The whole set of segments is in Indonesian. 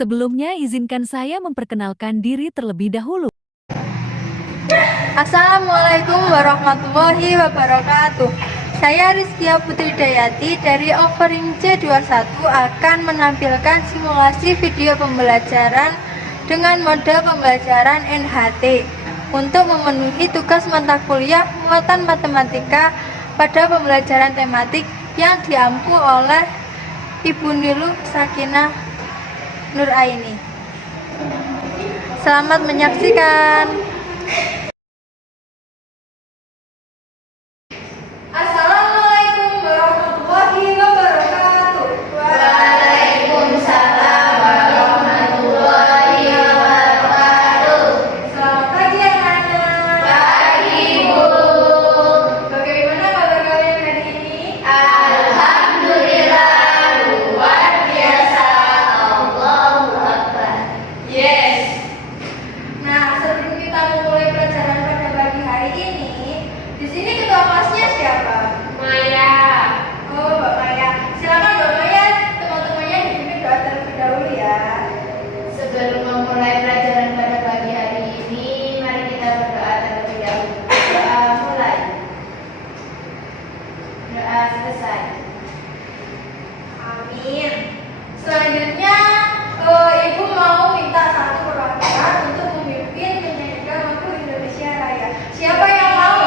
Sebelumnya izinkan saya memperkenalkan diri terlebih dahulu. Assalamualaikum warahmatullahi wabarakatuh. Saya Rizkia Putri Dayati dari Offering C21 akan menampilkan simulasi video pembelajaran dengan mode pembelajaran NHT untuk memenuhi tugas mata kuliah muatan matematika pada pembelajaran tematik yang diampu oleh Ibu Niluh Sakinah Nuraini. Selamat menyaksikan. Assalamualaikum warahmatullahi wabarakatuh. Waalaikumsalam warahmatullahi wabarakatuh. Selamat pagi anak-anak. Pagi, Bu. Bagaimana kabar kalian hari ini? Alhamdulillah, luar biasa. Allahu Akbar. Yes. Nah, sebelum kita memulai pelajaran pada pagi hari ini, di sini ketua kelasnya siapa? Maya. Oh, Mbak Maya. Silakan Mbak Maya, teman-temannya dipimpin doa terlebih dahulu ya. Sebelum memulai pelajaran pada pagi hari ini, mari kita berdoa terlebih dahulu. Doa mulai. Doa selesai. Amin. Selanjutnya, Ibu mau minta satu perwakilan untuk memimpin menyanyikan lagu Indonesia Raya. Siapa yang mau?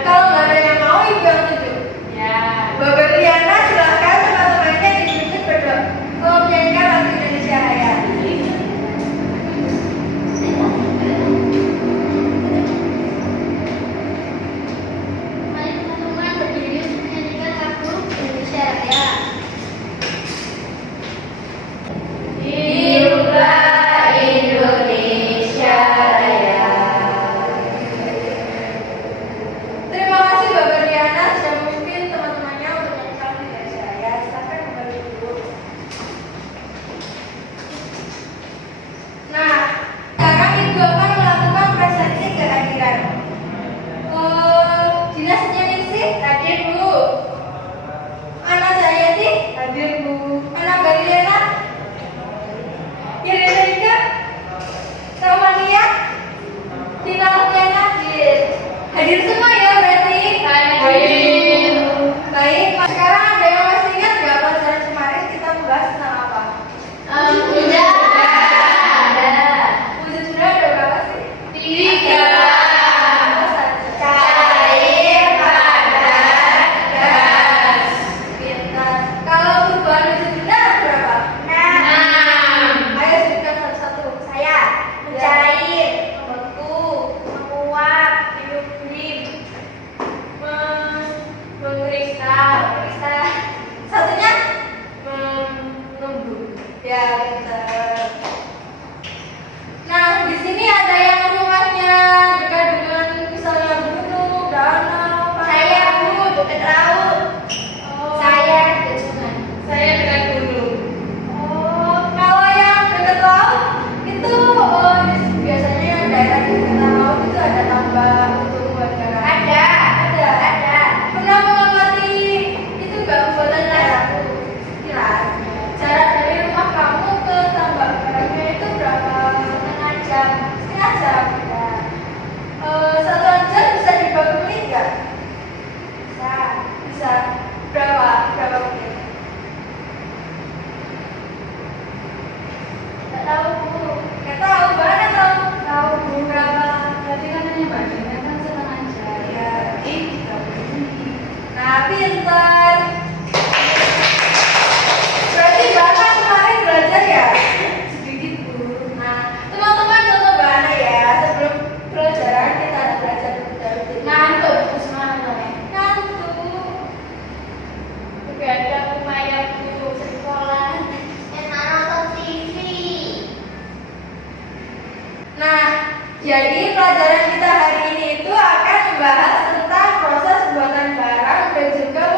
Kalau nggak ada yang mau, Ibu yang tunjuk. Mbak Berliana, silahkan teman-temannya dipimpin berdoa menyanyikan lagu Indonesia Raya. Mari teman-teman berdiri untuk menyanyikan lagu Indonesia Raya. Hiduplah Indonesia Raya. Terima kasih Mbak Berliana sudah memimpin teman-temannya untuk menyanyikan lagu Indonesia Raya. Silahkan kembali dulu. Nah, sekarang Ibu akan melakukan presensi kehadiran. Dinasnya Ningsih hadir Bu. Anak Jayati hadir Bu. Anak Berliana, Irina Rika, Romania, Tina Lutiana hadir. Hadir semua ya berarti? Hadir. Baik, sekarang ada yang masih ingat nggak pelajaran kemarin kita membahas tentang apa? Tidak ada. Wujud sudah ada berapa sih? Tiga. Apa saja? Cair, padat, gas. Pintar. Kalau perubahan wujud benda ada berapa? 6. Ayo sebutkan satu-satu. Saya mencair, Membeku, menguap, hidup, mengkristal, satunya? menumbuh. Ya, pintar. Nah, di sini ada yang rumahnya dekat dengan misalnya gunung, danau, pantai. Saya Bu, dekat laut. Oh. Saya dekat sungai. Saya dekat gunung. Oh, kalau yang dekat laut itu biasanya daerah di dekat laut itu ada tambak untuk membuat garam. Ada. Pernah mengamati itu nggak pembuatan kilas? Jarak dari rumah kamu ke tambak garamnya itu berapa? Setengah jam. Satu jam bisa dibagi menit nggak? Bisa. Berapa menit? Nggak tahu Bu. Nggak tahu, mana tahu? Tahu Bu. Berapa? Berarti kan hanya bagiannya kan setengah jam. Ya, nah, pintar. Berarti Bapak kemarin belajar ya? Sedikit Bu. Nah, teman-teman contoh Bapak ya. Sebelum pelajaran kita ada belajar dulu. Ngantuk Bu semangat. Ngantuk. Begadang lumayan Bu sekolah. Enak nonton TV. Nah, jadi pelajaran kita hari ini itu akan membahas tentang proses pembuatan barang dan juga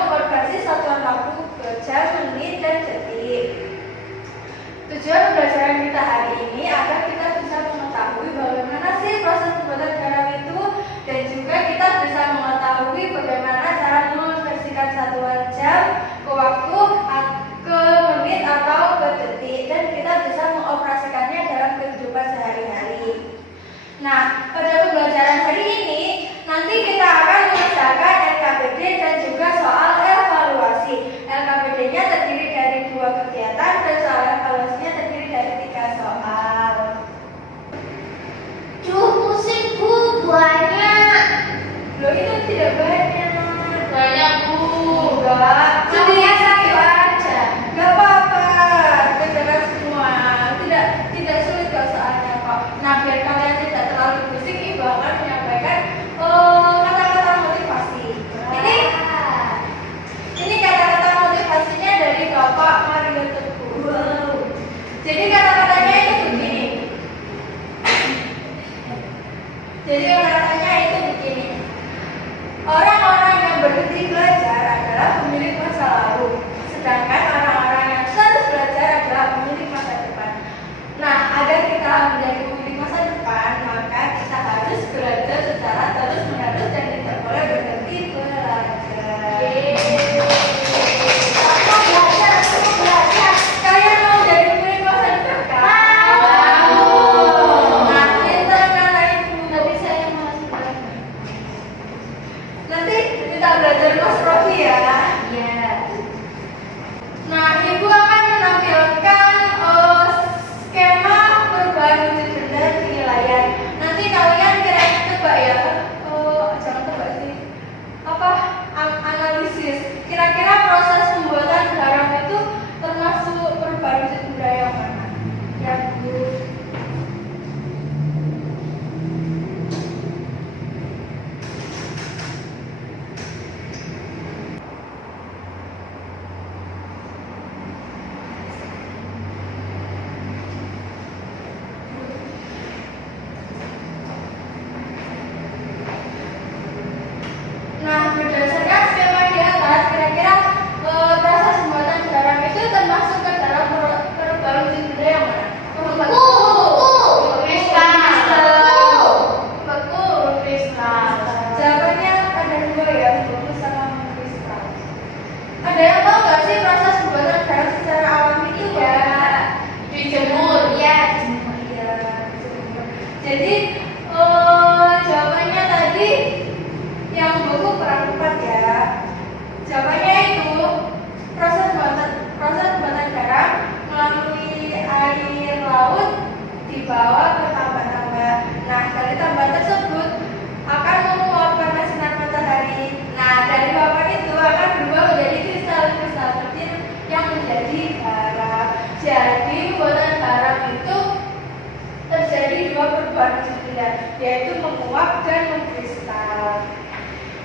harus dilihat, yaitu menguap dan mengkristal.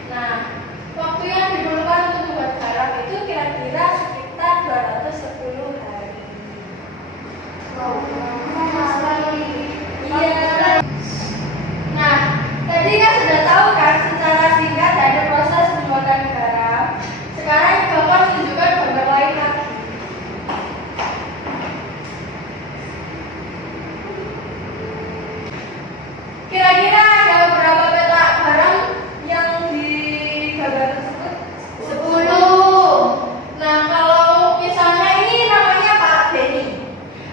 Nah, waktu yang diperlukan untuk membuat garam itu kira-kira sekitar 210 hari. Iya. Nah, tadi kan sudah tahu kan secara singkat ada proses pembuatan garam. Sekarang Bapak tunjukkan gambar lain lagi. Kira-kira ada berapa petak garam yang di gambar tersebut? 10. Nah, kalau misalnya ini namanya Pak Beni.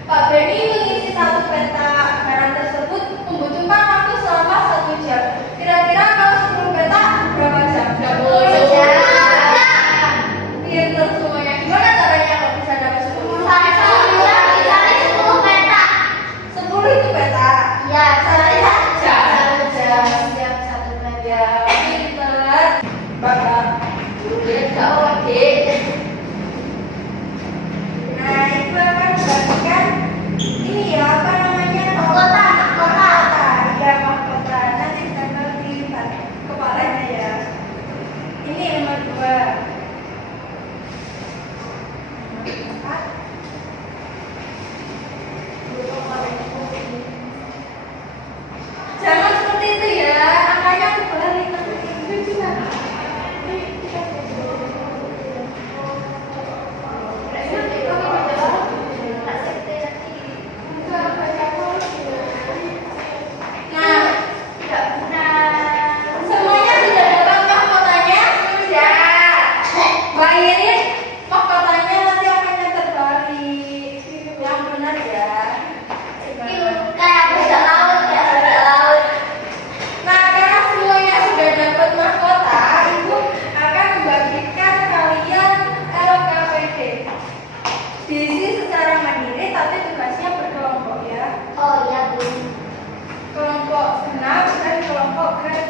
Pak Beni mengisi satu petak garam tersebut membutuhkan waktu selama 1 jam. Kira-kira kalau 10 petak berapa jam? 10 jam. Pinter semuanya. Gimana caranya kalau bisa dapat 10? 10 petak. 10 itu petak. Ya, Caranya jam. 1 jam setiap 1 petak. Ya, pinter. Bapak. Oh, Dek. Nah, itu akan membagikan ini ya, apa namanya? Mahkota. Iya, mahkota. Nanti ditempel di kepalanya ya. Ini nomor 2. Jangan seperti itu ya, angkanya kebalik. Nah, semuanya sudah dapat mahkotanya? Sudah. Mbak Irin, mahkotanya nanti akan terbalik. Yang benar ya. Kayak bisa laut, ya, bisa laut. Nah, karena semuanya sudah dapat mahkota, Ibu akan membagikan kalian LKPD. Diisi secara mandiri, tapi tugasnya berkelompok ya. Oh iya, Bu. Kelompok genap dan kelompok genap.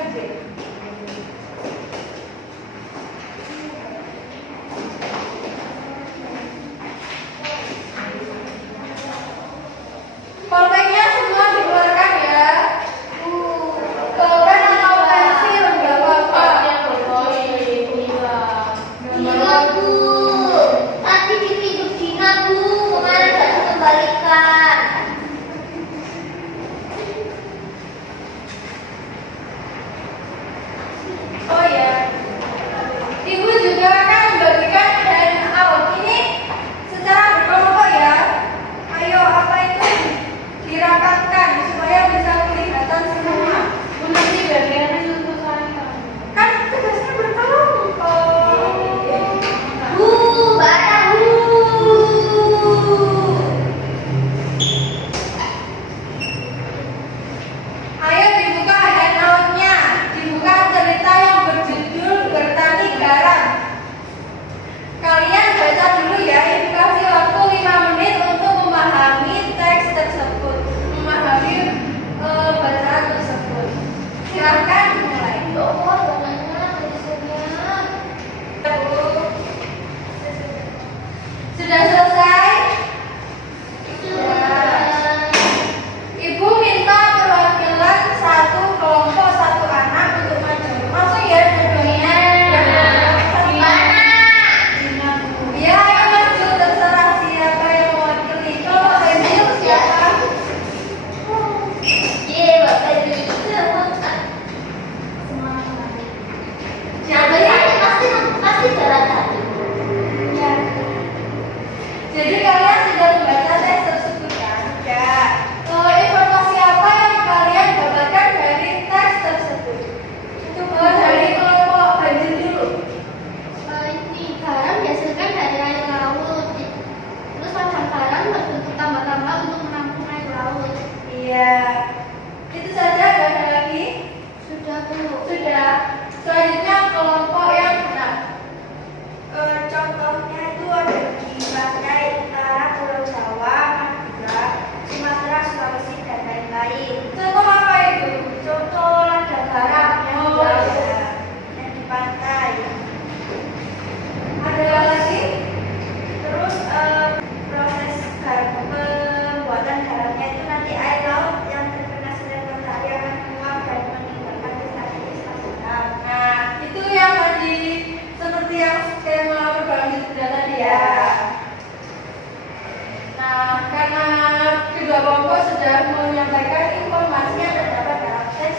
saya mau berbagi sudah tadi ya. Nah, karena kedua kelompok sudah menyampaikan informasinya terdapat dalam tes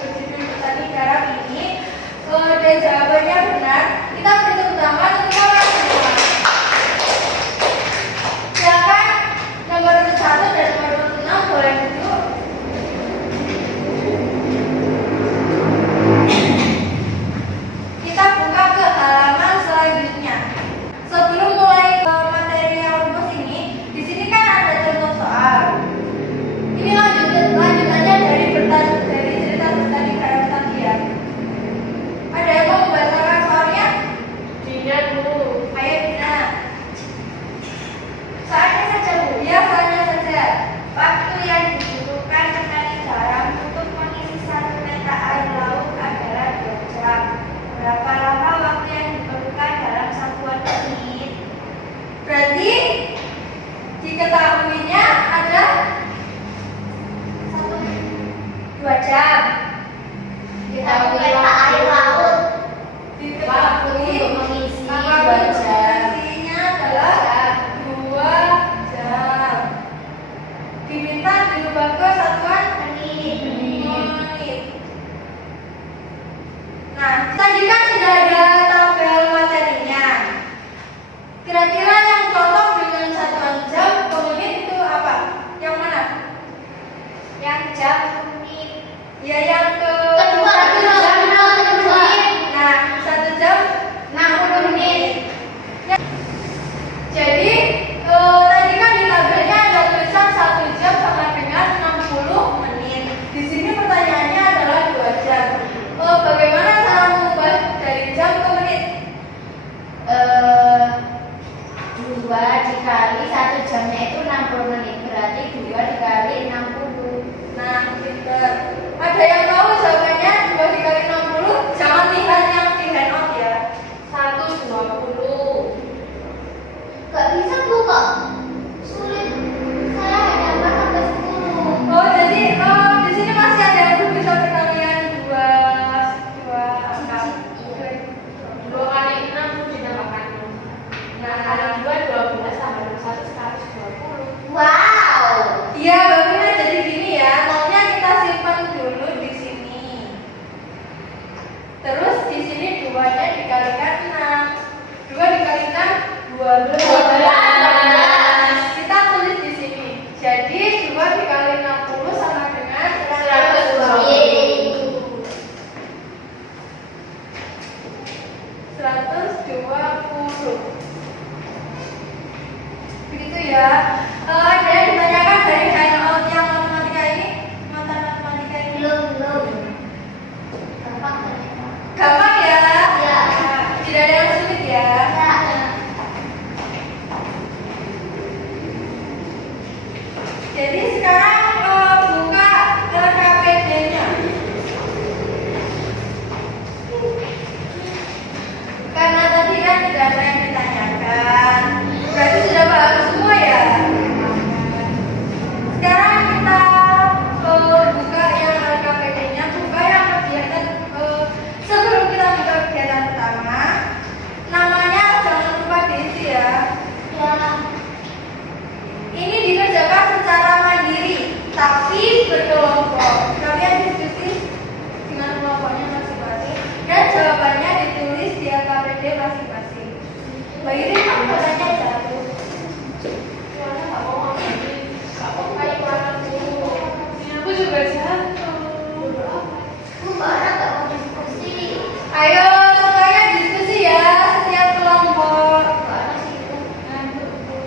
berjudul petani garam ini, dan jawabannya benar. Kita beri tepuk tangan untuk orang semua. Silakan nomor 1 dan nomor 6 boleh duduk. Kita buka ke halaman selanjutnya. Sebelum mulai ke materi yang rumus ini, di sini kan ada contoh soal. Ini lanjutannya dari cerita petani garam tadi ya. Ada yang mau membacakan soalnya? Tidak, Bu. Ayo Dina. Soalnya saja Bu. Ya, soalnya saja. Waktu yang dibutuhkan petani garam untuk mengisi 1 meter air laut adalah 2 jam. Berapa lama waktu yang diperlukan dalam satuan menit? Berarti diketahuinya ada 2 jam. Diketahui Meter air laut. diketahui Waktu untuk mengisi maka 2 jam. durasinya adalah 2 jam. Diminta dirubah ke satuan menit. Nah, tadi kan sudah ada tabel materinya. Kira-kira yang cocok dengan satuan jam ke menit itu apa? Yang mana? Yang jam menit. Ya, yang Kedua. Nah, 1 jam 60 menit. Ya. Jadi tadi kan di tabelnya ada tulisan 1 jam sama dengan 60 menit. Di sini pertanyaannya adalah 2 jam. Bagaimana cara mengubah dari jam ke menit? 2 dikali 1 jamnya itu 60 menit. Berarti 2 dikali 60. Nah, pinter. Ada yang tahu jawabannya 2 dikali 60? Jangan lihat yang di handout ya. 120. Gak bisa Bu kok. Sulit. Saya hanya dapat sampai 10. Oh, jadi di sini masih ada yang belum bisa perkalian dua angka. 2 kali 6 dinamakan. Nah, kali 2 12 tambah 21 120. Wow. Iya, bagusnya jadi gini ya. Nolnya kita simpan dulu di sini. Terus di sini 2-nya dikalikan 6. 2 dikali 6 12. Kita tulis di sini. Jadi 2 dikali 60 sama dengan 120. Begitu ya. Ada yang ditanyakan dari handout yang matematika ini? Mata matematika ini? Belum. Gampang ternyata. Gampang ya? Ya. Tidak ada yang sulit ya? Jadi sekarang buka LKPD-nya. Karena tadi kan tidak ada yang ditanyakan, berarti sudah paham semua ya. Sekarang kita buka yang LKPD-nya, buka yang kegiatan. Sebelum kita buka kegiatan pertama, namanya jangan lupa diisi ya. Ini dikerjakan secara mandiri, tapi berkelompok. Kalian diskusi dengan kelompoknya masing-masing dan jawabannya ditulis di LKPD masing-masing. Mbak Iri, katanya jatuh. Aku juga jatuh. Ayo semuanya diskusi ya, setiap kelompok.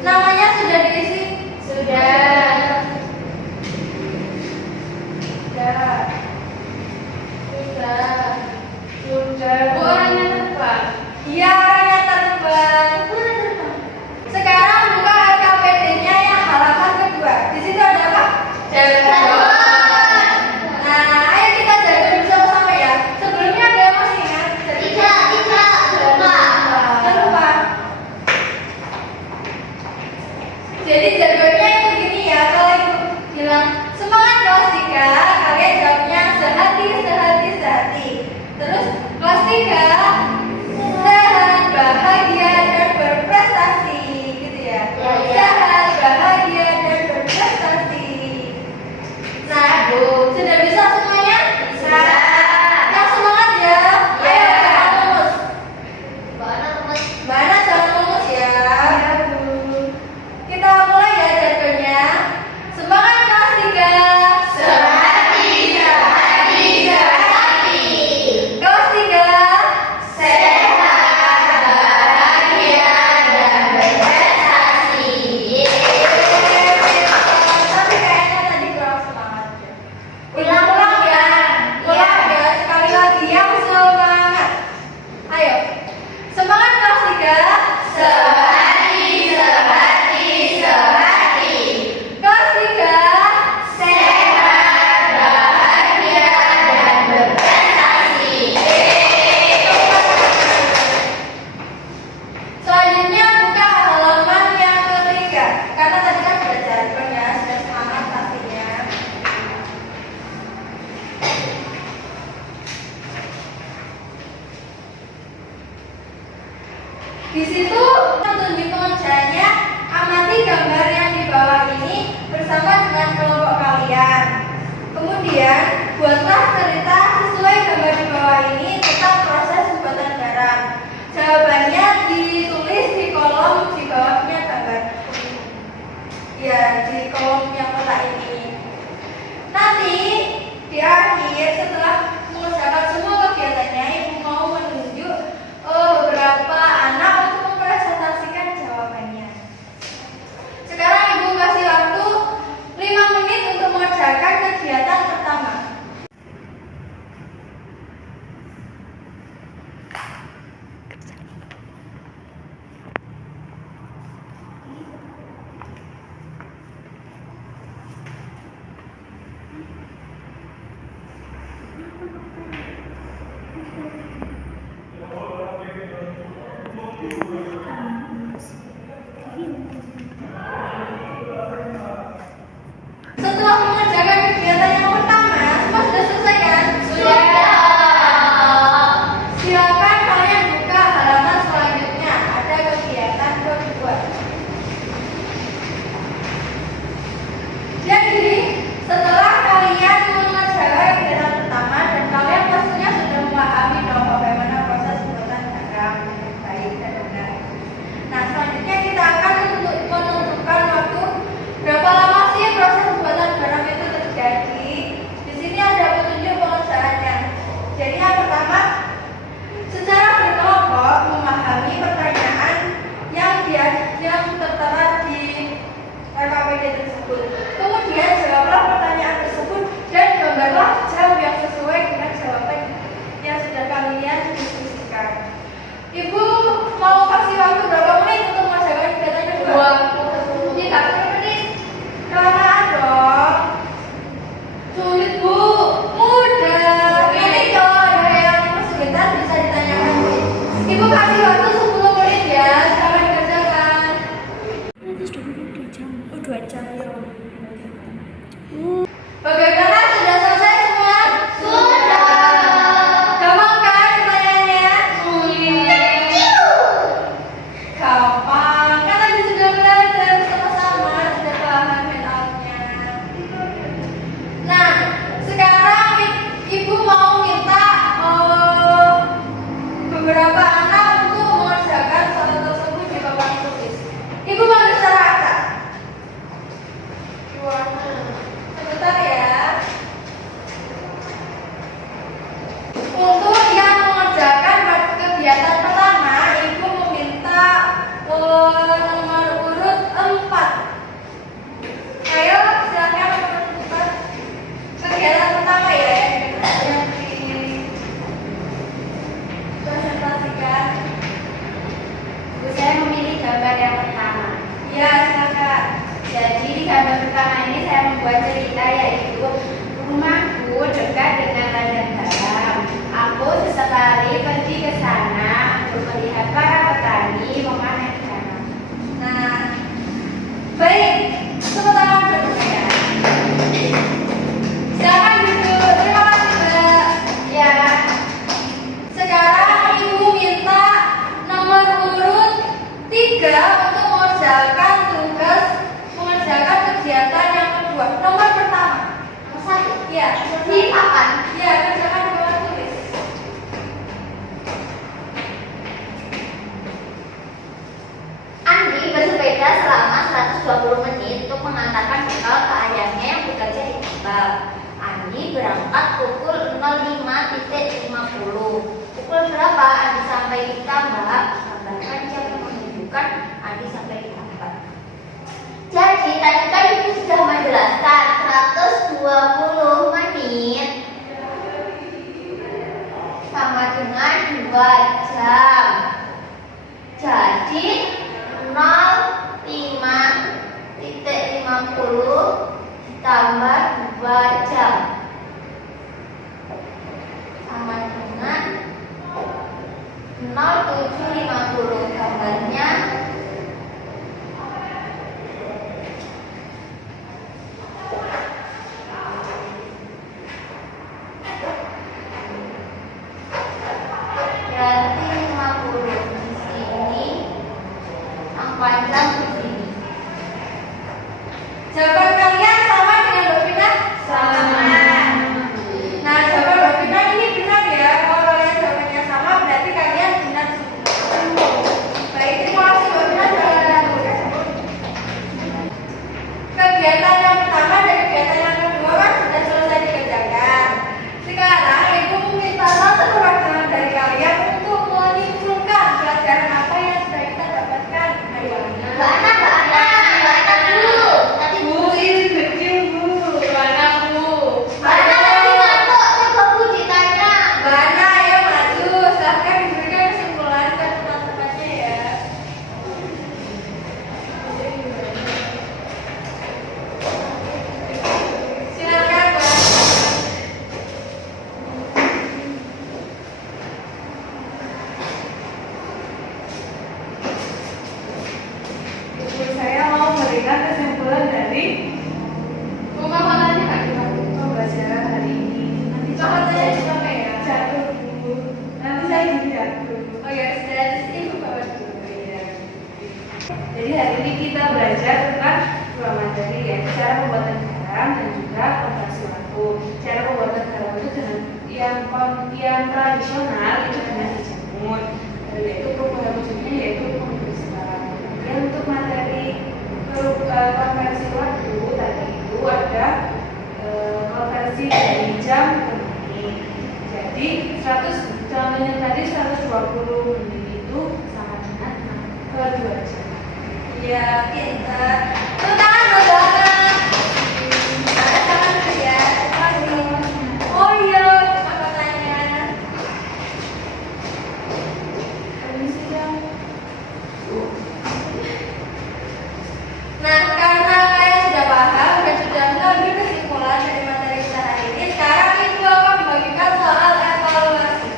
Namanya sudah diisi? Sudah. Sudah. Bu, orangnya terbang. Iya, orangnya terbang. Di situ untuk pengerjaannya, amati gambar yang di bawah ini bersama dengan kelompok kalian. Kemudian buatlah cerita sesuai gambar di bawah ini tentang proses pembuatan garam. Jawabannya ditulis di kolom di bawahnya gambar. Ya, di kolom yang kotak ini. Nanti di akhir setelah mengerjakan semua kegiatannya, ibu mau menunjuk beberapa anak untuk mempresentasikan jawabannya. Sekarang ibu kasih waktu 5 menit untuk mengerjakan kegiatan pertama. Setelah mengerjakan kegiatan yang pertama, semua sudah selesai kan? Sudah. Silakan kalian buka halaman selanjutnya. Ada kegiatan kedua. Jadi, setelah kalian mengerjakan kegiatan pertama dan kalian pastinya sudah memahami dong bagaimana proses pembuatan garam dengan baik dan benar. Nah, selanjutnya kita akan menentukan waktu berapa lama sih proses pembuatan garam itu terjadi. Di sini ada petunjuk pengerjaannya. Jadi yang pertama, secara berkelompok memahami pertanyaan yang tertera di RKPD tersebut. Kemudian jawablah pertanyaan tersebut dan gambarlah jam yang sesuai dengan jawaban yang sudah kalian diskusikan. Ibu mau kasih waktu berapa menit untuk mengerjakan kegiatan kedua? 30 menit. Kelamaan dong. Sulit bu, mudah. Ini kalau ada yang kesulitan bisa ditanyakan. Ibu kasih waktu 10 menit ya. Silakan dikerjakan. Bagaimana? Sudah selesai semua? Sudah. Gampang kan pertanyaannya? Sulit. Gampang. Kan tadi sudah belajar bersama-sama, sudah paham handoutnya. Nah, sekarang ibu mau minta beberapa anak untuk mengerjakan soal tersebut di papan tulis. Ibu mau secara acak. Sebentar ya. Untuk yang mengerjakan kegiatan pertama, ibu meminta nomor urut 4. Ayo silakan menentukan kegiatan pertama ya yang dipresentasikan. Saya memilih gambar yang pertama. Ya, silakan. Jadi di gambar pertama ini saya membuat cerita yaitu rumahku dekat dengan ladang garam. Aku sesekali pergi ke sana untuk melihat para petani memanen garam. Nah, baik, tepuk tangan dulu ya. Silakan duduk. Terima kasih Mbak. Ya. Sekarang ibu minta nomor urut 3 untuk mengerjakan tugas mengerjakan kegiatan yang kedua. Nomor pertama. Nomor 1. Ya, Di papan. Ya, kerjakan di bawah tulis. Andi bersepeda selama 120 menit untuk mengantarkan bekal ke ayahnya yang bekerja di tambak. Andi berangkat pukul 05.50. Pukul berapa Andi sampai di tambak? Tambahkan jam yang menunjukkan Andi sampai di tambak. Jadi tadi kan ibu sudah menjelaskan 120 menit sama dengan 2 jam. Jadi 05.50 ditambah 2 jam sama dengan 07.50 Jadi hari ini kita belajar tentang dua materi, yaitu cara pembuatan garam dan juga kontraksi waktu. Cara pembuatan garam itu dengan yang tradisional itu dengan dijemur, yaitu perubahan wujudnya yaitu pembersihan. Kemudian untuk materi konversi waktu tadi itu ada konversi dari jam ke menit. Jadi 100 contohnya tadi 120 menit itu sama dengan ke 2 jam. Ya, pintar. Tepuk tangan dong, banget. Ada tangan dulu ya. Oh iya, apa tanya? Permisi dong. Nah, karena kalian sudah paham dan sudah mengambil kesimpulan dari materi kita hari ini, sekarang Ibu akan membagikan soal evaluasi.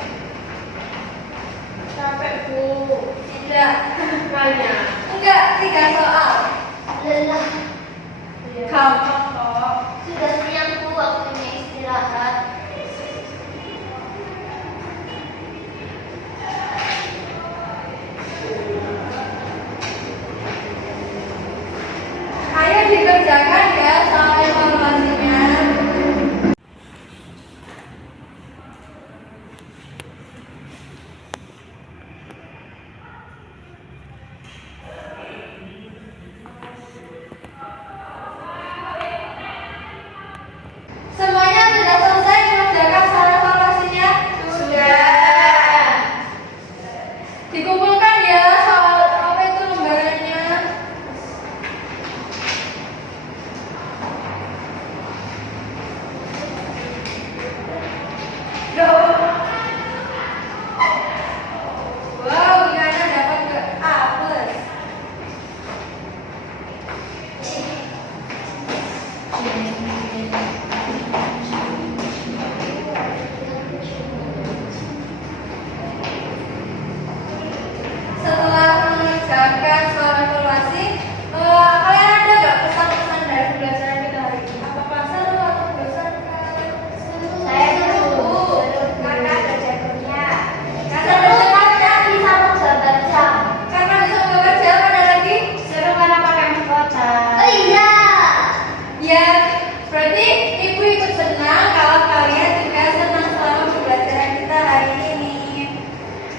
Capek, Bu. Tidak. Banyak. Enggak, 3 soal. Lelah. Gampang kok. Sudah siang, Bu, waktunya istirahat. Ayo dikerjakan ya soal evaluasinya. Semuanya sudah selesai mengerjakan soal evaluasinya? Sudah. Dikumpulkan ya soal apa itu lembarannya. Wow, Ina dapat ke A plus. Setelah mengerjakan soal evaluasi, kalian ada nggak pesan-pesan dari pembelajaran kita hari ini? Apakah seru atau bosankan? Saya dulu. Karena kerja kerja. Karena kerja Bisa baca. karena bisa bekerja pada lagi. Seru karena pakai mahkota. Oh iya. Ya, berarti ibu ikut senang kalau kalian juga senang selama pembelajaran kita hari ini.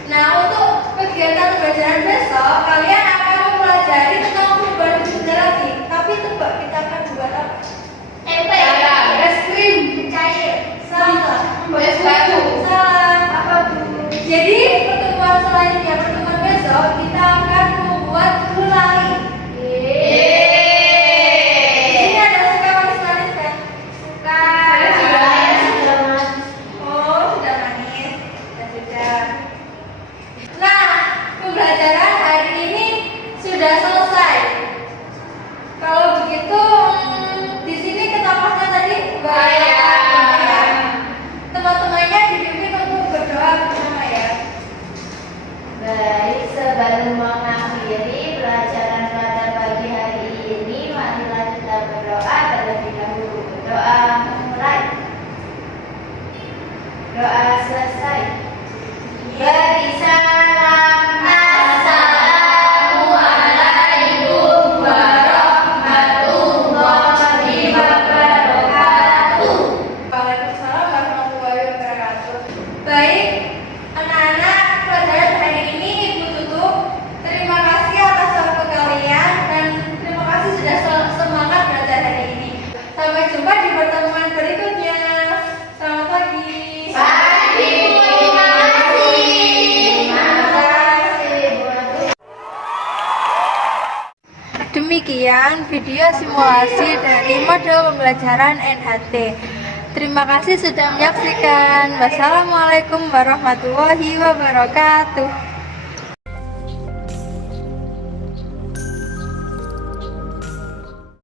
Nah, untuk kegiatan pembelajaran besok, kalian akan mempelajari tentang perubahan wujud lagi. Tapi tebak kita akan buat apa? Tempe. Es krim. Cair. Salah. Es batu. Salah. Apa tuh? Jadi pertemuan selanjutnya, pertemuan besok kita akan membuat gulai. Di sini ada suka manis-manis kan? Suka. Oh, sudah manis. Ya sudah. Nah, pembelajaran hari ini sudah selesai. Kalau begitu, di sini ketapasnya tadi bayar. Teman-temannya dibimbing untuk berdoa bersama ya. Baik, sebelum mengakhiri pelajaran pada pagi hari ini, marilah kita berdoa terlebih dahulu. Doa memulai. Doa selesai. Beri salam. Assalamualaikum warahmatullahi wabarakatuh. Waalaikumsalam warahmatullahi wabarakatuh. Baik, anak-anak, pelajaran hari ini Ibu tutup. Terima kasih atas waktu kalian dan terima kasih sudah semangat belajar hari ini. Sampai jumpa di pertemuan berikutnya. Selamat pagi. Pagi, terima kasih. Demikian video simulasi dari model pembelajaran NHT. Terima kasih sudah menyaksikan. Wassalamualaikum warahmatullahi wabarakatuh.